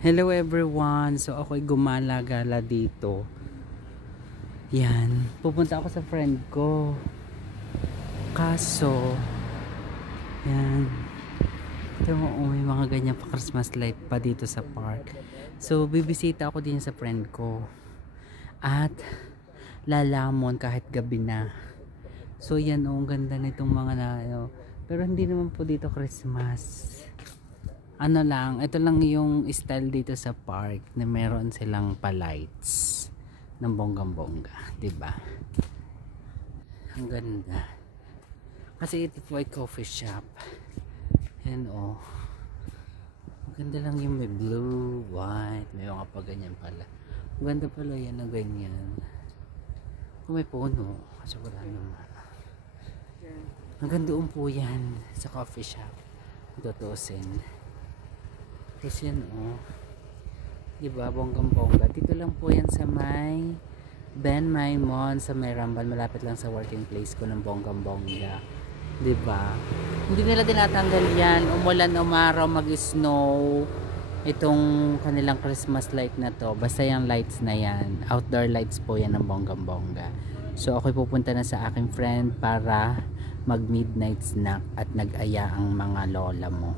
Hello everyone! So ako'y gumala-gala dito. Yan. Pupunta ako sa friend ko. Kaso, yan. Ito may mga ganyan pa Christmas light pa dito sa park. So bibisita ako din sa friend ko. At lalamon kahit gabi na. So yan ang ganda nitong mga pero hindi naman po dito Christmas. Ano lang, ito lang yung style dito sa park na meron silang pa-lights ng bonggang-bongga, 'di ba? Ang ganda. Kasi ito po ay coffee shop. Yan oh. Ang ganda lang yung may blue, white, may mga pa ganyan pala. Ang ganda pala yan na ganyan. Kung may puno, kasi wala naman. Ang ganda po yan sa coffee shop. Tutusin. Tapos yan oh. Diba, bonggang-bongga. Dito lang po yan sa may Ben Maimon sa may Ramban. Malapit lang sa working place ko ng bonggang-bongga. Diba? Hindi nila tinatanggal yan. Umulan, umaraw, mag-snow. Itong kanilang Christmas light na to. Basta yung lights na yan. Outdoor lights po yan ng bonggang-bongga. So ako'y pupunta na sa aking friend para mag midnight snack at nag-aya ang mga lola mo.